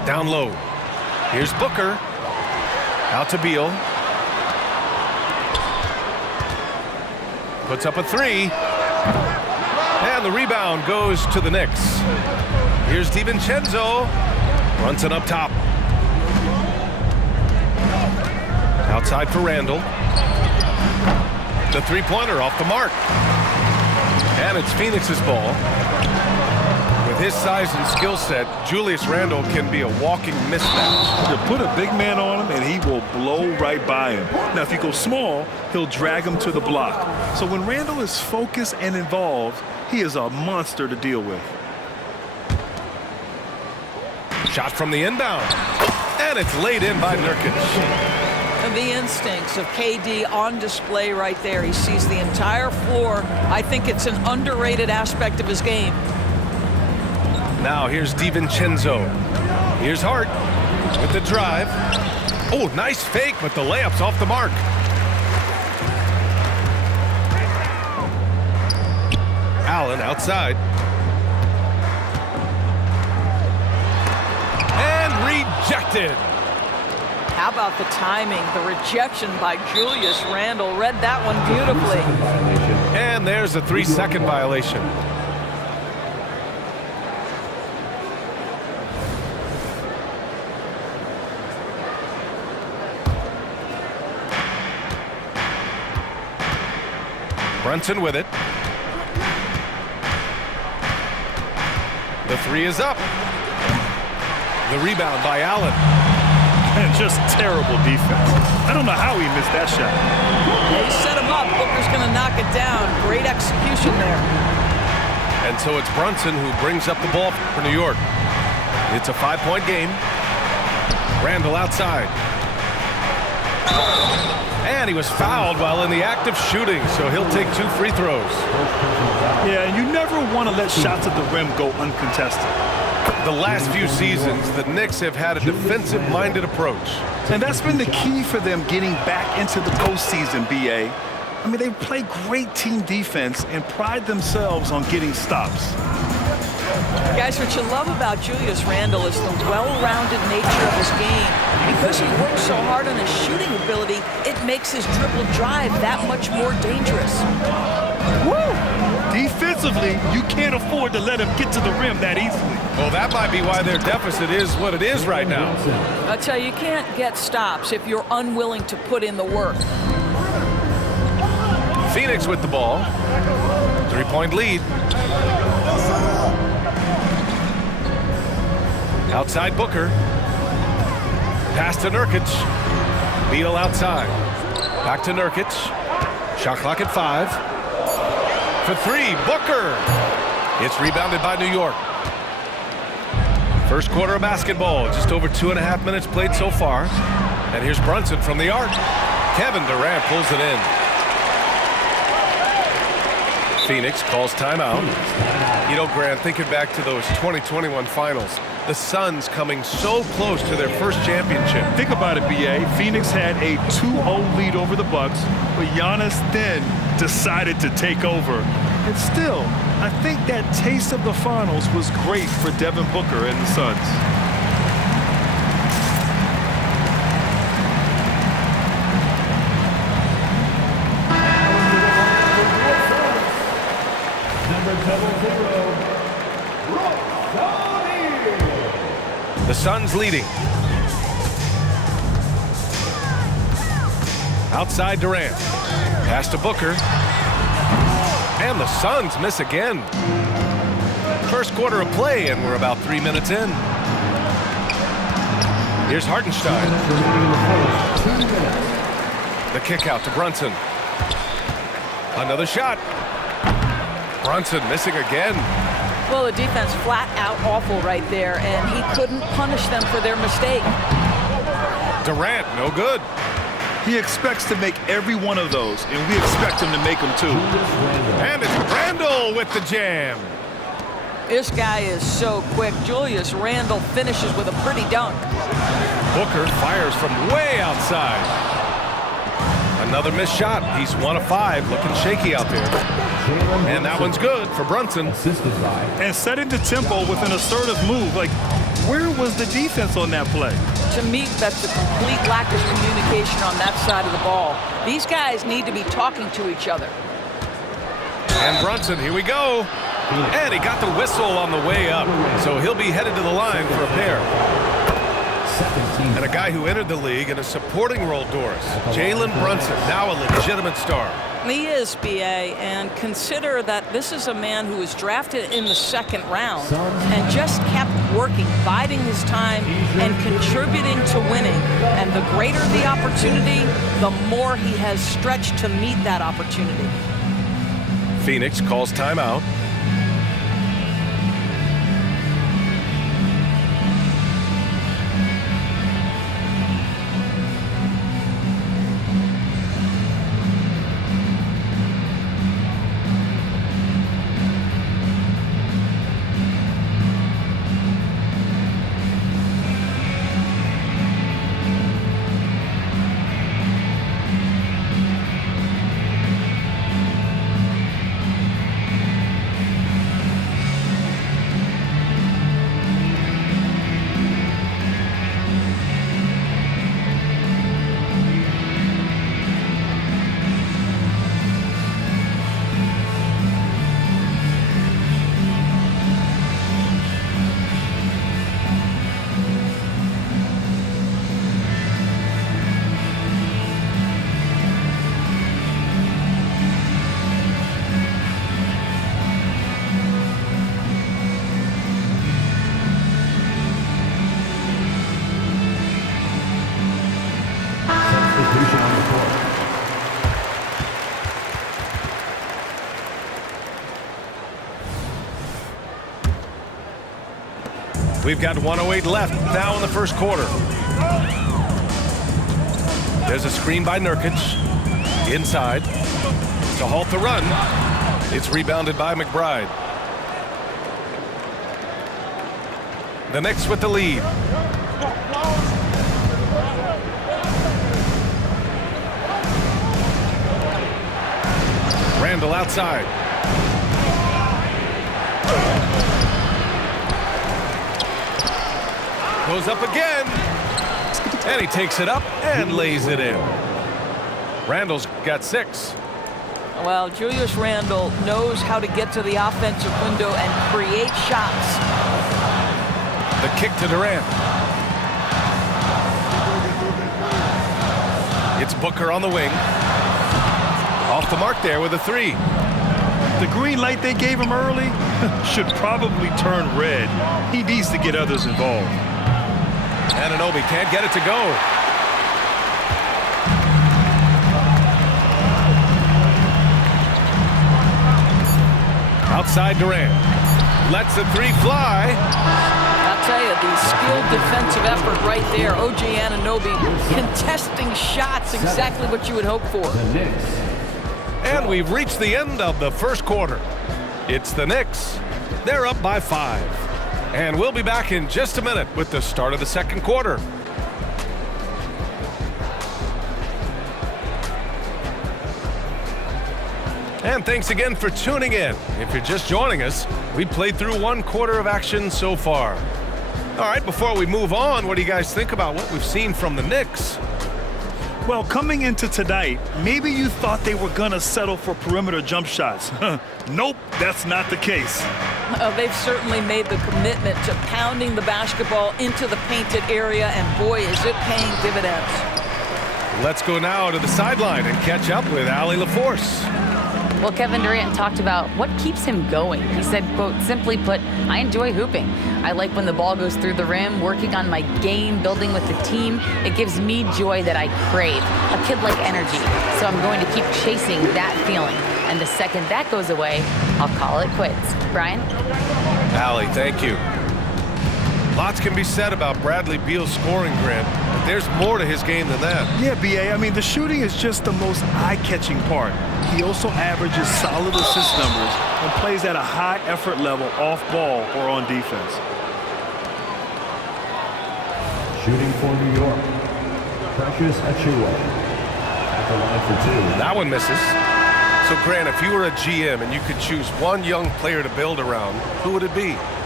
Down low. Here's Booker. Out to Beal. Puts up a three. And the rebound goes to the Knicks. Here's DiVincenzo. Brunson up top. Outside for Randle. The three-pointer off the mark. And it's Phoenix's ball. With his size and skill set, Julius Randle can be a walking mismatch. You put a big man on him and he will blow right by him. Now, if you go small, he'll drag him to the block. So when Randle is focused and involved, he is a monster to deal with. Shot from the inbound. And it's laid in by Nurkic. And the instincts of KD on display right there. He sees the entire floor. I think it's an underrated aspect of his game. Now here's DiVincenzo. Here's Hart with the drive. Oh, nice fake, but the layup's off the mark. Allen outside. And rejected. How about the timing? The rejection by Julius Randle. Read that one beautifully. And there's a 3-second violation. Brunson with it. The three is up. The rebound by Allen. And just terrible defense. I don't know how he missed that shot. They set him up. Booker's going to knock it down. Great execution there. And so it's Brunson who brings up the ball for New York. It's a 5-point game. Randle outside. And he was fouled while in the act of shooting, so he'll take 2 free throws. Yeah, and you never want to let shots at the rim go uncontested. The last few seasons, the Knicks have had a defensive-minded approach. And that's been the key for them getting back into the postseason, B.A. I mean, they play great team defense and pride themselves on getting stops. Guys, what you love about Julius Randle is the well-rounded nature of his game. Because he works so hard on his shooting ability, it makes his dribble drive that much more dangerous. Woo! Defensively, you can't afford to let him get to the rim that easily. Well, that might be why their deficit is what it is right now. I tell you, you can't get stops if you're unwilling to put in the work. Phoenix with the ball. 3-point lead. Outside Booker. Pass to Nurkic. Beal outside. Back to Nurkic. Shot clock at 5. For 3, Booker. It's rebounded by New York. First quarter of basketball. Just over 2.5 minutes played so far. And here's Brunson from the arc. Kevin Durant pulls it in. Phoenix calls timeout. You know, Grant, thinking back to those 2021 finals, the Suns coming so close to their first championship. Think about it, B.A. Phoenix had a 2-0 lead over the Bucks, but Giannis then decided to take over. And still, I think that taste of the finals was great for Devin Booker and the Suns. The Suns leading. Outside Durant. Pass to Booker. And the Suns miss again. First quarter of play, and we're about 3 minutes in. Here's Hartenstein. The kick out to Brunson. Another shot. Brunson missing again. Well, the defense flat out awful right there, and he couldn't punish them for their mistake. Durant, no good. He expects to make every one of those, and we expect him to make them too. And it's Randle with the jam. This guy is so quick. Julius Randle finishes with a pretty dunk. Booker fires from way outside. Another missed shot. He's 1 of 5, looking shaky out there. And that one's good for Brunson. And setting the tempo with an assertive move. Like, Where was the defense on that play? To me, that's a complete lack of communication on that side of the ball. These guys need to be talking to each other. And Brunson, here we go. And he got the whistle on the way up, so he'll be headed to the line for a pair. And a guy who entered the league in a supporting role, Doris. Jalen Brunson, now a legitimate star. He is, B.A., and consider that this is a man who was drafted in the second round and just kept working, biding his time, and contributing to winning. And the greater the opportunity, the more he has stretched to meet that opportunity. Phoenix calls timeout. We've got 1:08 left now in the first quarter. There's a screen by Nurkic. Inside to halt the run. It's rebounded by McBride. The Knicks with the lead. Randall outside. Goes up again, and he takes it up and lays it in. Randall's got 6. Well, Julius Randle knows how to get to the offensive window and create shots. The kick to Durant. It's Booker on the wing. Off the mark there with a 3. The green light they gave him early should probably turn red. He needs to get others involved. Anunoby can't get it to go. Outside Durant. Lets the 3 fly. I'll tell you, the skilled defensive effort right there. OG Anunoby contesting shots, exactly what you would hope for. And we've reached the end of the first quarter. It's the Knicks. They're up by 5. And we'll be back in just a minute with the start of the second quarter. And thanks again for tuning in. If you're just joining us, we played through 1 quarter of action so far. All right, before we move on, what do you guys think about what we've seen from the Knicks? Well, coming into tonight, maybe you thought they were going to settle for perimeter jump shots. Nope, that's not the case. They've certainly made the commitment to pounding the basketball into the painted area, and boy, is it paying dividends. Let's go now to the sideline and catch up with Allie LaForce. Well, Kevin Durant talked about what keeps him going. He said, quote, simply put, I enjoy hooping. I like when the ball goes through the rim, working on my game, building with the team. It gives me joy that I crave, a kid-like energy. So I'm going to keep chasing that feeling. And the second that goes away, I'll call it quits. Brian? Allie, thank you. Lots can be said about Bradley Beal's scoring, Grant, but there's more to his game than that. Yeah, B.A., I mean, the shooting is just the most eye-catching part. He also averages solid assist numbers and plays at a high effort level off ball or on defense. Shooting for New York, Precious Achiuwa at the line for 2. That one misses. So, Grant, if you were a GM and you could choose one young player to build around, who would it be?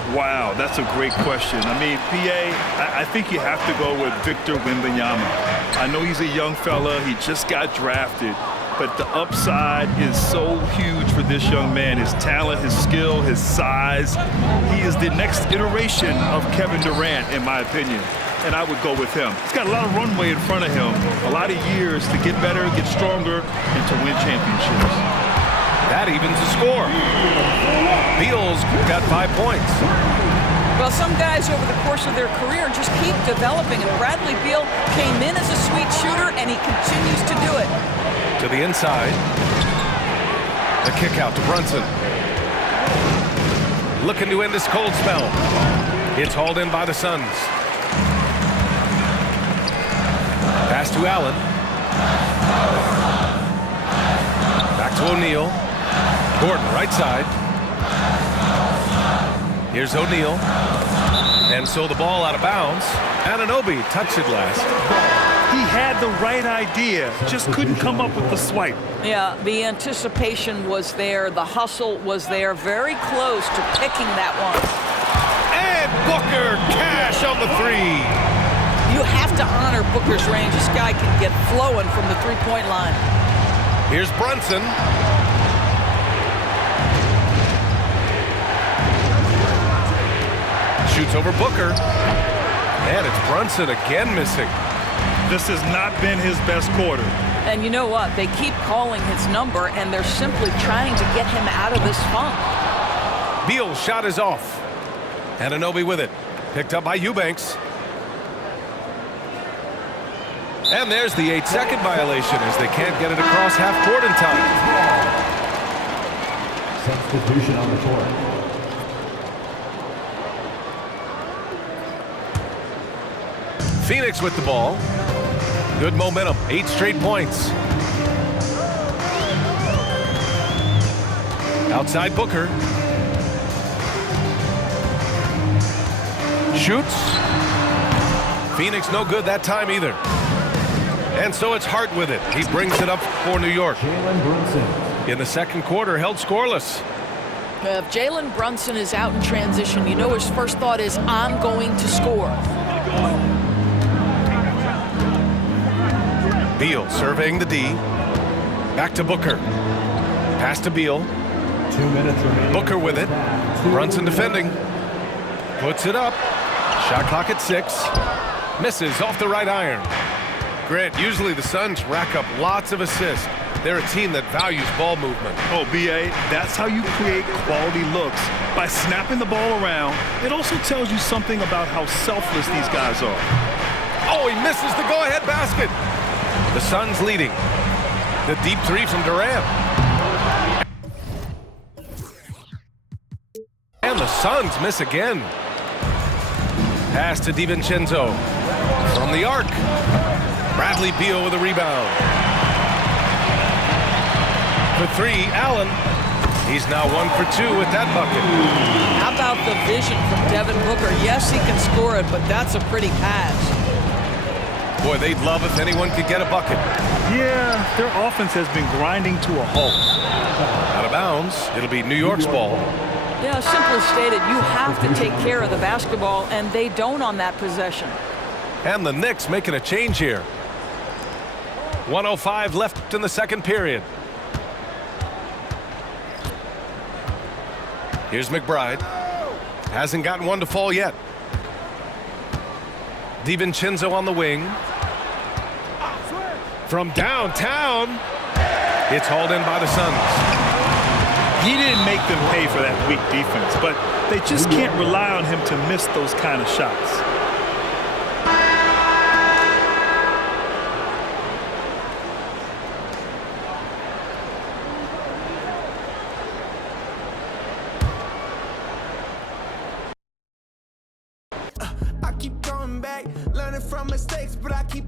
Wow, that's a great question. I mean, I think you have to go with Victor Wembanyama. I know he's a young fella. He just got drafted. But the upside is so huge for this young man. His talent, his skill, his size. He is the next iteration of Kevin Durant, in my opinion. And I would go with him. He's got a lot of runway in front of him. A lot of years to get better, get stronger, and to win championships. That evens the score. Beal's got 5 points. Well, some guys over the course of their career just keep developing, and Bradley Beal came in as a sweet shooter, and he continues to do it. To the inside. The kick out to Brunson. Looking to end this cold spell. It's hauled in by the Suns. Pass to Allen. Back to O'Neal. Gordon, right side. Here's O'Neal. And so the ball out of bounds. Anunoby touched it last. He had the right idea, just couldn't come up with the swipe. Yeah, the anticipation was there. The hustle was there. Very close to picking that one. And Booker, cash on the three. You have to honor Booker's range. This guy can get flowing from the three-point line. Here's Brunson. Shoots over Booker. And it's Brunson again missing. This has not been his best quarter. And you know what? They keep calling his number, and they're simply trying to get him out of this funk. Beal's shot is off. Anunoby with it. Picked up by Eubanks. And there's the 8-second violation as they can't get it across half court in time. Substitution on the court. Phoenix with the ball. Good momentum. 8 straight points. Outside Booker. Shoots. Phoenix no good that time either. And so it's Hart with it. He brings it up for New York. Jalen Brunson. In the second quarter, held scoreless. If Jalen Brunson is out in transition, you know his first thought is, I'm going to score. Beal surveying the D. Back to Booker. Pass to Beal. 2 minutes remaining. Booker with it. Brunson defending. Puts it up. Shot clock at 6. Misses off the right iron. Grant, usually the Suns rack up lots of assists. They're a team that values ball movement. Oh, B.A., that's how you create quality looks. By snapping the ball around, it also tells you something about how selfless these guys are. Oh, he misses the go-ahead basket. The Suns leading. The deep three from Durant. And the Suns miss again. Pass to DiVincenzo. From the arc. Bradley Beal with a rebound. For 3, Allen. He's now 1 for 2 with that bucket. How about the vision from Devin Booker? Yes, he can score it, but that's a pretty pass. Boy, they'd love if anyone could get a bucket. Yeah, their offense has been grinding to a halt. Out of bounds. It'll be New York's ball. Yeah, simply stated, you have to take care of the basketball, and they don't on that possession. And the Knicks making a change here. 1:05 left in the second period. Here's McBride. Hasn't gotten one to fall yet. DiVincenzo on the wing. From downtown. It's hauled in by the Suns. He didn't make them pay for that weak defense, but they just can't rely on him to miss those kind of shots. I keep going back, learning from mistakes, but I keep